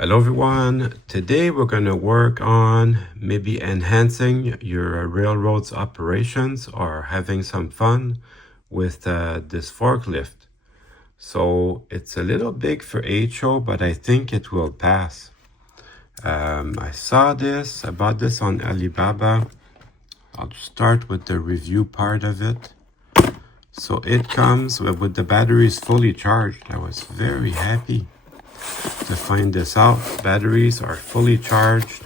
Hello everyone. Today we're going to work on maybe enhancing your railroad's operations or having some fun with this forklift. So it's a little big for HO, but I think it will pass. I bought this on Alibaba. I'll start with the review part of it. So it comes with the batteries fully charged. I was very happy to find this out. Batteries are fully charged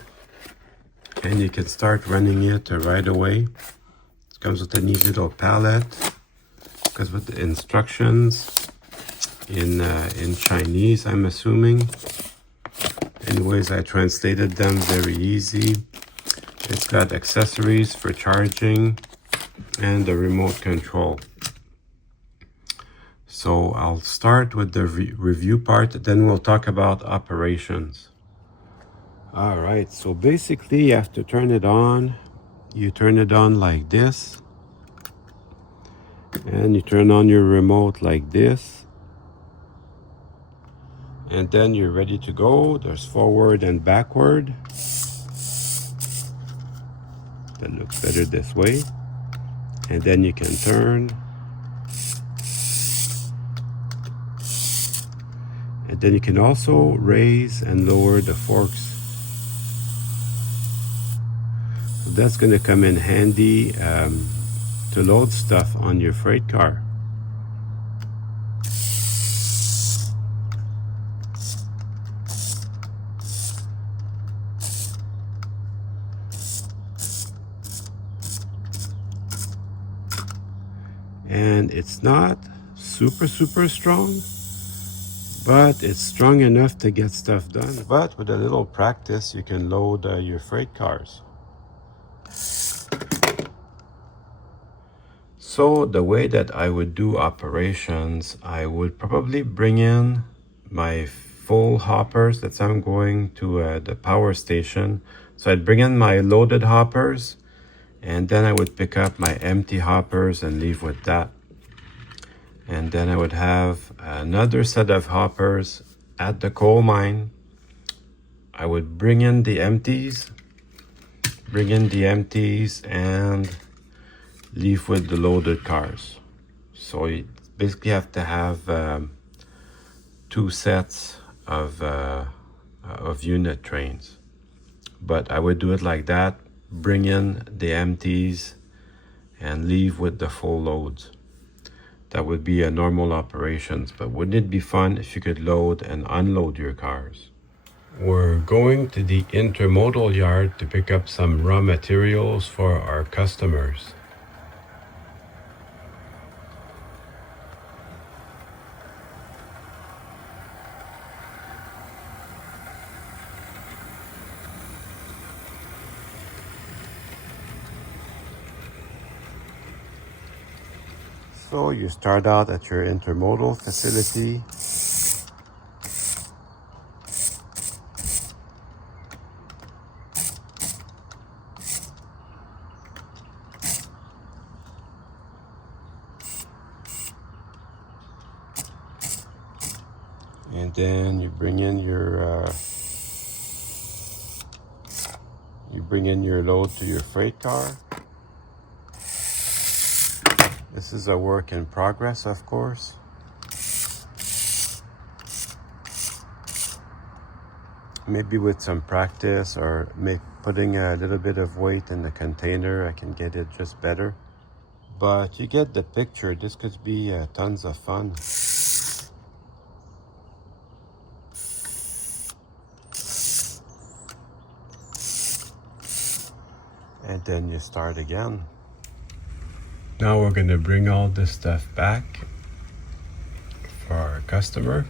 and you can start running it right away. It comes with a neat little palette. It comes with the instructions in Chinese, I'm assuming. Anyways, I translated them very easy. It's got accessories for charging and the remote control. So I'll start with the review part, then we'll talk about operations. All right, so basically you have to turn it on. You turn it on like this. And you turn on your remote like this. And then you're ready to go. There's forward and backward. That looks better this way. And then you can turn. And then you can also raise and lower the forks. So that's going to come in handy to load stuff on your freight car. And it's not super strong, but it's strong enough to get stuff done. But with a little practice, you can load your freight cars. So the way that I would do operations, I would probably bring in my full hoppers. That's how I'm going to the power station. So I'd bring in my loaded hoppers, and then I would pick up my empty hoppers and leave with that. And then I would have another set of hoppers at the coal mine. I would bring in the empties and leave with the loaded cars. So you basically have to have two sets of unit trains. But I would do it like that, bring in the empties and leave with the full loads. That would be a normal operations, but wouldn't it be fun if you could load and unload your cars? We're going to the intermodal yard to pick up some raw materials for our customers. So you start out at your intermodal facility. And then you bring in your load to your freight car. This is a work in progress, of course. Maybe with some practice or putting a little bit of weight in the container, I can get it just better. But you get the picture. This could be tons of fun. And then you start again. Now we're going to bring all this stuff back for our customer.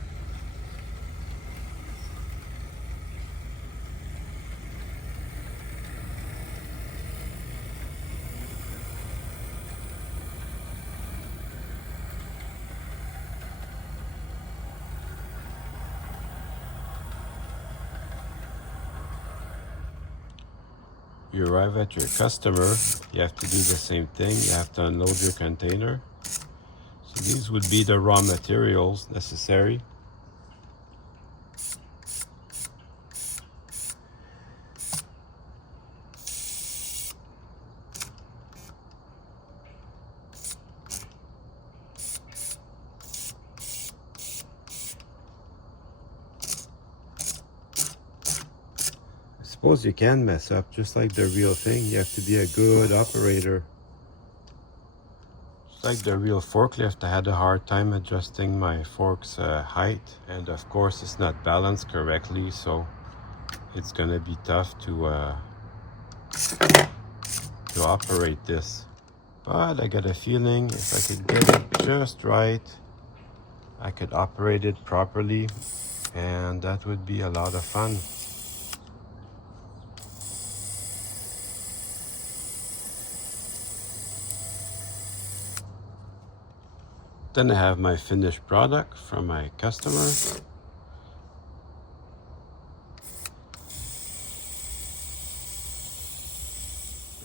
You arrive at your customer, you have to do the same thing. You have to unload your container. So these would be the raw materials necessary. suppose you can mess up just like the real thing. You have to be a good operator. Just like the real forklift, I had a hard time adjusting my fork's height, and of course it's not balanced correctly, so it's gonna be tough to operate this. But I got a feeling if I could get it just right, I could operate it properly, and that would be a lot of fun. Then I have my finished product from my customer.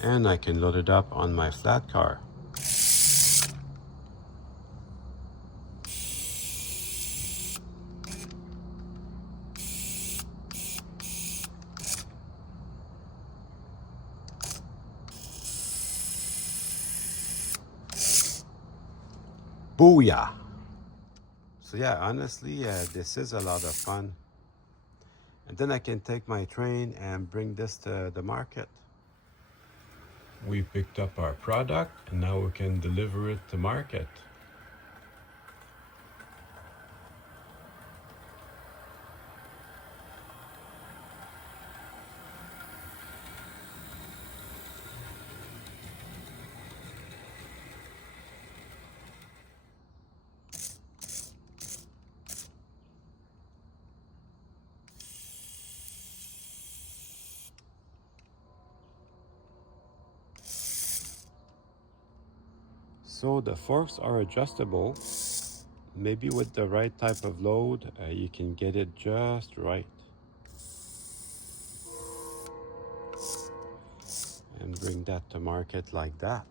And I can load it up on my flat car. Booyah! So yeah, honestly, this is a lot of fun. And then I can take my train and bring this to the market. We picked up our product and now we can deliver it to market. So the forks are adjustable. Maybe with the right type of load, you can get it just right. And bring that to market like that.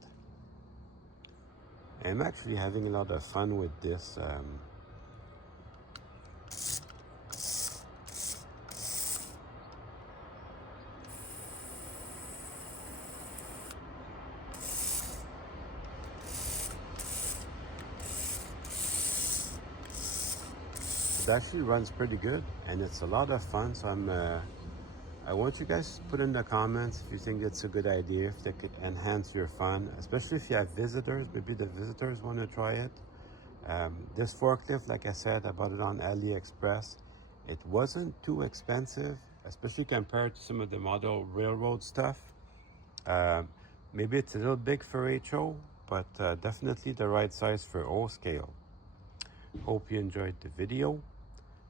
I'm actually having a lot of fun with this. It actually runs pretty good and it's a lot of fun. So I want you guys to put in the comments if you think it's a good idea, if they could enhance your fun, especially if you have visitors. Maybe the visitors want to try it. This forklift, like I said, I bought it on AliExpress. It wasn't too expensive, especially compared to some of the model railroad stuff. Maybe it's a little big for HO, but definitely the right size for O scale. Hope you enjoyed the video.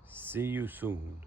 See you soon.